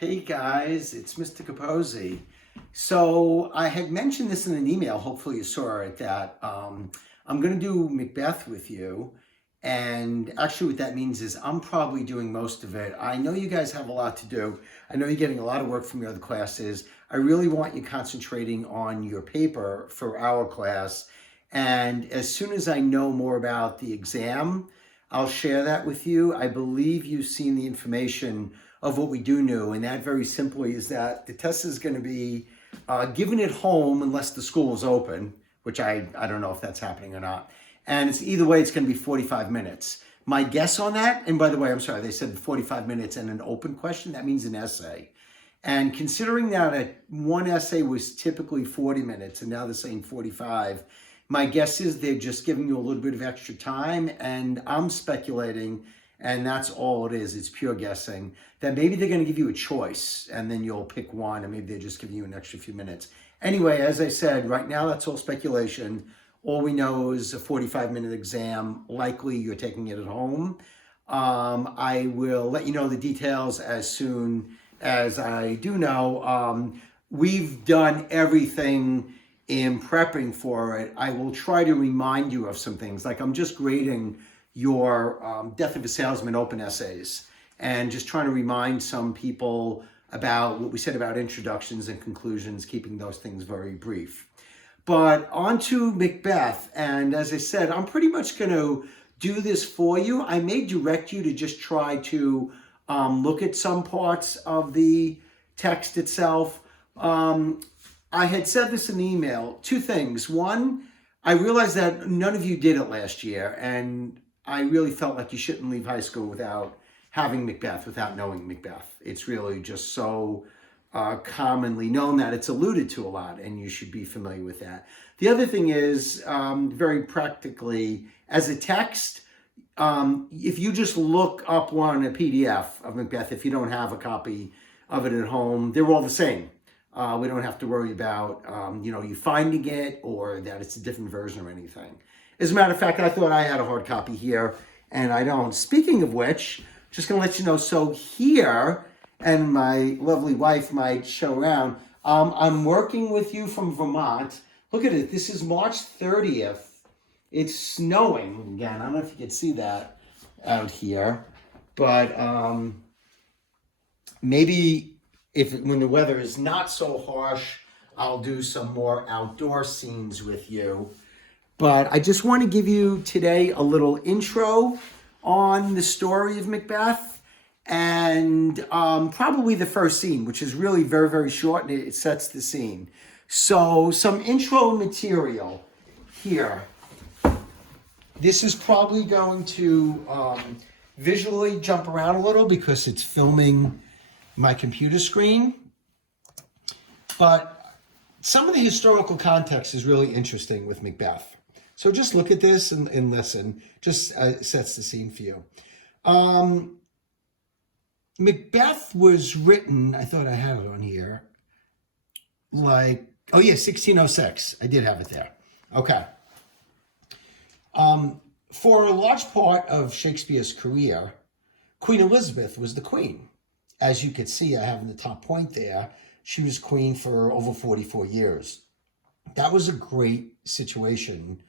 Hey guys, it's Mr. Capozzi. So I had mentioned this in an email, hopefully you saw it, that I'm going to do Macbeth with you. And actually what that means is I'm probably doing most of it. I know you guys have a lot to do. I know you're getting a lot of work from your other classes. I really want you concentrating on your paper for our class. And as soon as I know more about the exam, I'll share that with you. I believe you've seen the information of what we do know, and that very simply is that the test is going to be given at home unless the school is open, which I don't know if that's happening or not. And it's either way, it's going to be 45 minutes. My guess on that, and by the way, I'm sorry, they said 45 minutes and an open question, that means an essay. And considering that one essay was typically 40 minutes and now they're saying 45, my guess is they're just giving you a little bit of extra time, and I'm speculating, and that's all it is. It's pure guessing, that maybe they're going to give you a choice and then you'll pick one, and maybe they're just giving you an extra few minutes. Anyway, as I said, right now that's all speculation. All we know is a 45-minute exam. Likely you're taking it at home. I will let you know the details as soon as I do know. We've done everything in prepping for it. I will try to remind you of some things. Like I'm just grading your Death of a Salesman open essays and just trying to remind some people about what we said about introductions and conclusions, keeping those things very brief. But on to Macbeth, and as I said, I'm pretty much going to do this for you. I may direct you to just try to look at some parts of the text itself. I had said this in the email, two things. One, I realized that none of you did it last year, and I really felt like you shouldn't leave high school without having Macbeth, without knowing Macbeth. It's really just so commonly known that it's alluded to a lot, and you should be familiar with that. The other thing is, very practically, as a text, if you just look up one, a PDF of Macbeth, if you don't have a copy of it at home, they're all the same. We don't have to worry about, you finding it or that it's a different version or anything. As a matter of fact, I thought I had a hard copy here, and I don't. Speaking of which, just going to let you know, so here, and my lovely wife might show around, I'm working with you from Vermont. Look at it. This is March 30th. It's snowing again. I don't know if you can see that out here, but maybe when the weather is not so harsh, I'll do some more outdoor scenes with you. But I just want to give you today a little intro on the story of Macbeth, and probably the first scene, which is really very, very short, and it sets the scene. So some intro material here. This is probably going to visually jump around a little because it's filming my computer screen, but some of the historical context is really interesting with Macbeth. So just look at this and listen. Just sets the scene for you. Macbeth was written, I thought I had it on here, 1606. I did have it there. Okay. For a large part of Shakespeare's career, Queen Elizabeth was the queen. As you can see, I have in the top point there, she was queen for over 44 years. That was a great situation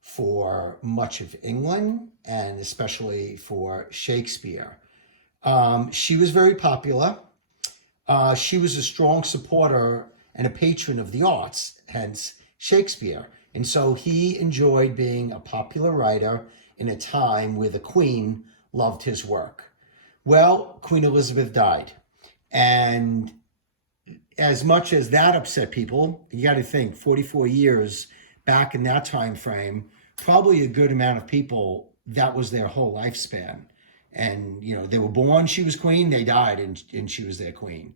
for much of England, and especially for Shakespeare. She was very popular. She was a strong supporter and a patron of the arts, hence Shakespeare. And so he enjoyed being a popular writer in a time where the queen loved his work. Well, Queen Elizabeth died. And as much as that upset people, you got to think 44 years back in that time frame, probably a good amount of people, that was their whole lifespan. And, they were born, she was queen, they died, and she was their queen.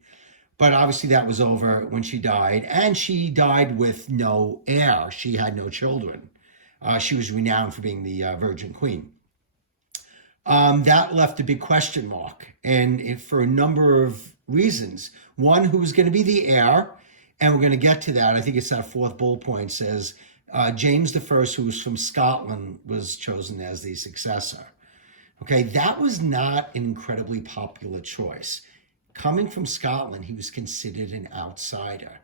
But obviously that was over when she died, and she died with no heir. She had no children. She was renowned for being the Virgin Queen. That left a big question mark, and for a number of reasons. One, who was going to be the heir, and we're going to get to that. I think it's that fourth bullet point says James I, who was from Scotland, was chosen as the successor. Okay, that was not an incredibly popular choice. coming from Scotland, he was considered an outsider.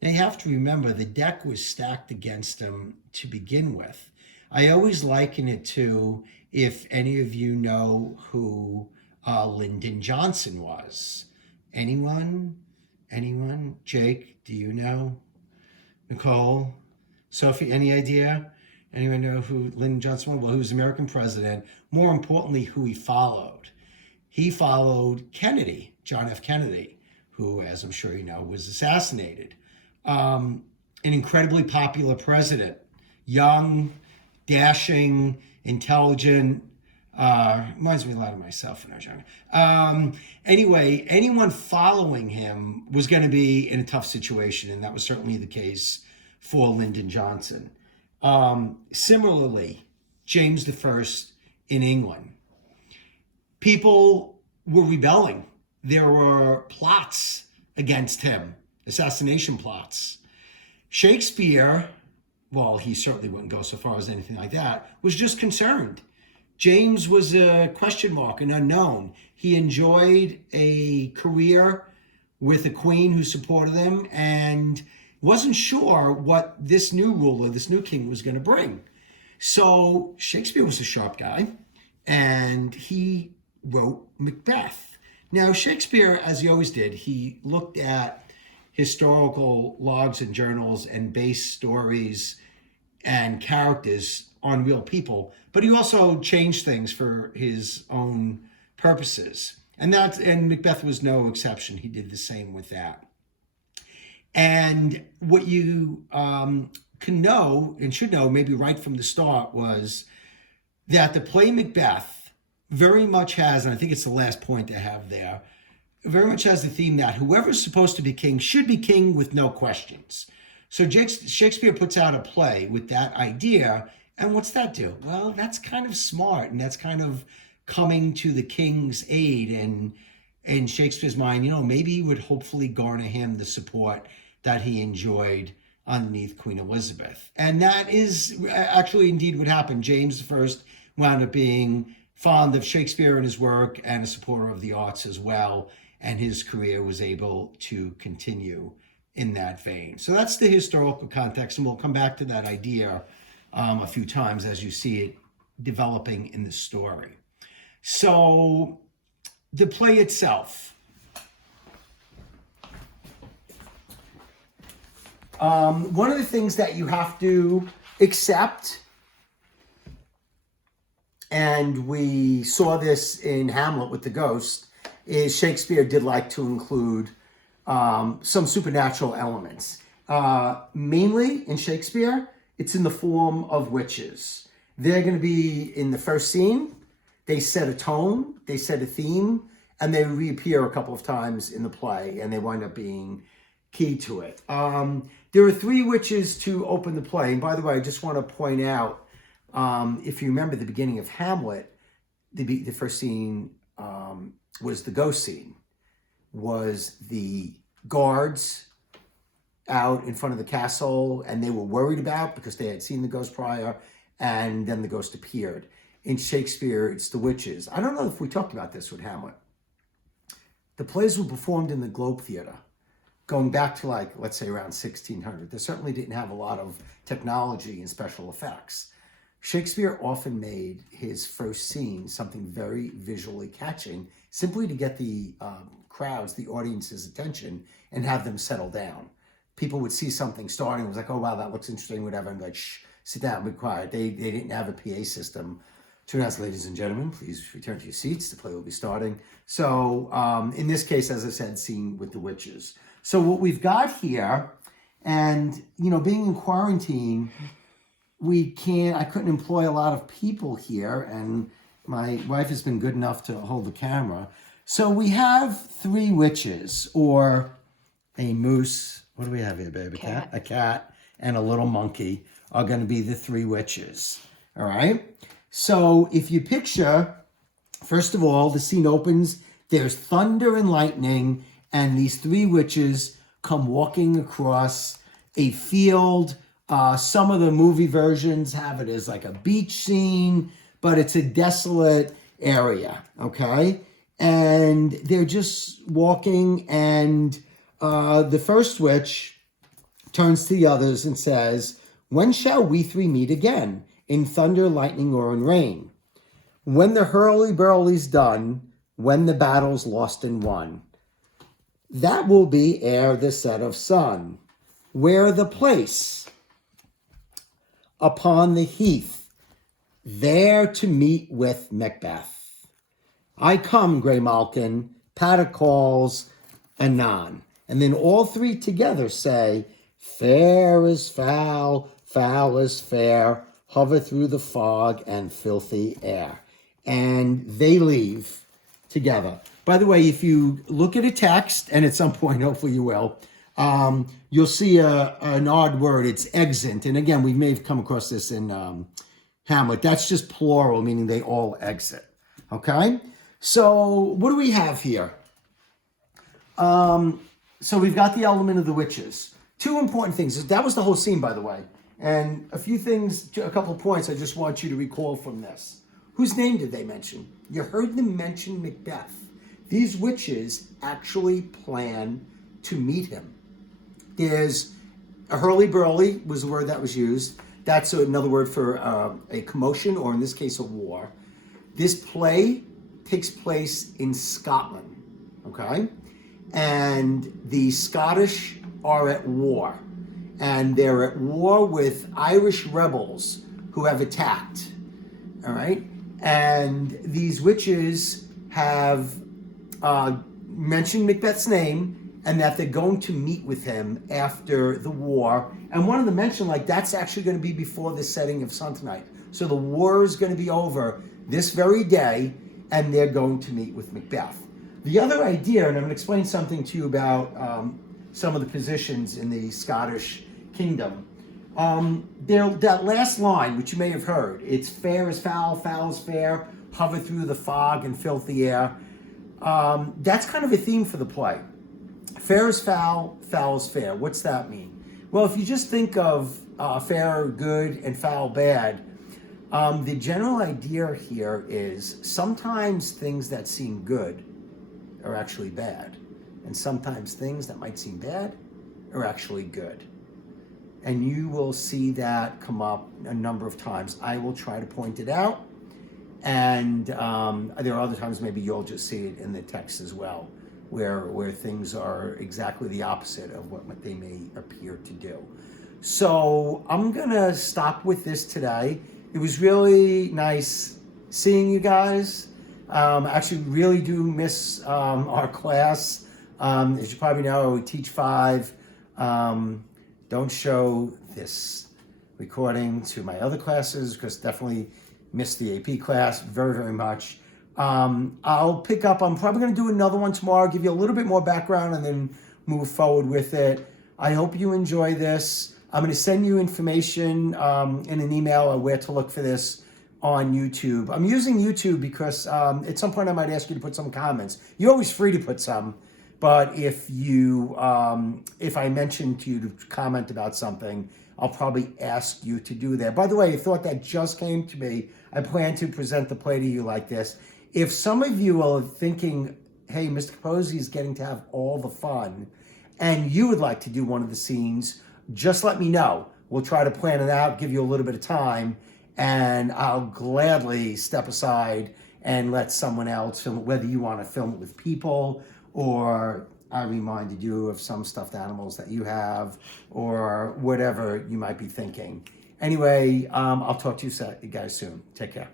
Now you have to remember the deck was stacked against him to begin with. I always liken it to, if any of you know who Lyndon Johnson was. Anyone? Anyone? Jake, do you know? Nicole? Sophie, any idea? Anyone know who Lyndon Johnson was? Well, he was American president. More importantly, who he followed. He followed Kennedy, John F. Kennedy, who, as I'm sure you know, was assassinated. An incredibly popular president. Young, dashing, intelligent. Reminds me a lot of myself when I was young. Anyway, anyone following him was going to be in a tough situation, and that was certainly the case for Lyndon Johnson. Similarly, James I in England. People were rebelling. There were plots against him, assassination plots. Shakespeare, well, he certainly wouldn't go so far as anything like that, was just concerned. James was a question mark, an unknown. He enjoyed a career with a queen who supported him and wasn't sure what this new ruler, this new king, was going to bring. So Shakespeare was a sharp guy, and he wrote Macbeth. Now, Shakespeare, as he always did, he looked at historical logs and journals and based stories and characters on real people, but he also changed things for his own purposes. And Macbeth was no exception. He did the same with that. And what you can know and should know, maybe right from the start, was that the play Macbeth very much has, and I think it's the last point to have there, very much has the theme that whoever's supposed to be king should be king with no questions. So Shakespeare puts out a play with that idea, and what's that do? Well, that's kind of smart, and that's kind of coming to the king's aid. And in Shakespeare's mind, maybe he would hopefully garner him the support that he enjoyed underneath Queen Elizabeth. And that is actually indeed what happened. James I wound up being fond of Shakespeare and his work and a supporter of the arts as well. And his career was able to continue in that vein. So that's the historical context. And we'll come back to that idea a few times as you see it developing in the story. So the play itself. One of the things that you have to accept, and we saw this in Hamlet with the ghost, is Shakespeare did like to include some supernatural elements. Mainly in Shakespeare, it's in the form of witches. They're going to be in the first scene. They set a tone, they set a theme, and they reappear a couple of times in the play, and they wind up being key to it. There are three witches to open the play. And by the way, I just want to point out, if you remember the beginning of Hamlet, the first scene was the ghost scene, was the guards out in front of the castle, and they were worried about because they had seen the ghost prior, and then the ghost appeared. In Shakespeare, it's the witches. I don't know if we talked about this with Hamlet. The plays were performed in the Globe Theater, going back to let's say around 1600. They certainly didn't have a lot of technology and special effects. Shakespeare often made his first scene something very visually catching, simply to get the crowds, the audience's attention, and have them settle down. People would see something starting, it was like, oh wow, that looks interesting, whatever, and shh, sit down, be quiet. They didn't have a PA system. To announce, ladies and gentlemen, please return to your seats. The play will be starting. So in this case, as I said, scene with the witches. So what we've got here, and being in quarantine, I couldn't employ a lot of people here, and my wife has been good enough to hold the camera. So we have three witches, or a moose. What do we have here, baby? Cat. A cat and a little monkey are going to be the three witches. All right. So if you picture, first of all, the scene opens, there's thunder and lightning, and these three witches come walking across a field. Some of the movie versions have it as like a beach scene, but it's a desolate area, okay? and they're just walking, and the first witch turns to the others and says, "When shall we three meet again, in thunder, lightning, or in rain? When the hurly-burly's done, when the battle's lost and won. That will be ere the set of sun. Where the place? Upon the heath, there to meet with Macbeth. I come, Grey Malkin, Paddock calls, anon." And then all three together say, "Fair is foul, foul is fair, hover through the fog and filthy air." And they leave together. By the way, if you look at a text, and at some point, hopefully you will, you'll see an odd word. It's exit. And again, we may have come across this in Hamlet. That's just plural, meaning they all exit. Okay? So what do we have here? So we've got the element of the witches. Two important things. That was the whole scene, by the way. And a few things, a couple of points I just want you to recall from this. Whose name did they mention? You heard them mention Macbeth. These witches actually plan to meet him. There's a hurly-burly was the word that was used. That's another word for a commotion, or in this case, a war. This play takes place in Scotland, okay? And the Scottish are at war. And they're at war with Irish rebels who have attacked, all right? And these witches have mentioned Macbeth's name and that they're going to meet with him after the war. And one of them mentioned, like, that's actually going to be before the setting of sun tonight. So the war is going to be over this very day, and they're going to meet with Macbeth. The other idea, and I'm going to explain something to you about some of the positions in the Scottish kingdom. That last line, which you may have heard, it's fair is foul, foul is fair, hover through the fog and filthy air. That's kind of a theme for the play. Fair is foul, foul is fair. What's that mean? Well, if you just think of fair good and foul bad, the general idea here is sometimes things that seem good are actually bad. And sometimes things that might seem bad are actually good. And you will see that come up a number of times. I will try to point it out. And there are other times maybe you'll just see it in the text as well, where things are exactly the opposite of what they may appear to do. So I'm going to stop with this today. It was really nice seeing you guys. I actually really do miss our class. As you probably know, we teach 5. Don't show this recording to my other classes because definitely missed the AP class very, very much. I'll pick up. I'm probably going to do another one tomorrow, give you a little bit more background and then move forward with it. I hope you enjoy this. I'm going to send you information in an email on where to look for this on YouTube. I'm using YouTube because at some point I might ask you to put some comments. You're always free to put some. But if I mention to you to comment about something, I'll probably ask you to do that. By the way, a thought that just came to me, I plan to present the play to you like this. If some of you are thinking, hey, Mr. Capozzi is getting to have all the fun, and you would like to do one of the scenes, just let me know. We'll try to plan it out, give you a little bit of time, and I'll gladly step aside and let someone else film it, whether you want to film it with people, or I reminded you of some stuffed animals that you have, or whatever you might be thinking. Anyway, I'll talk to you guys soon. Take care.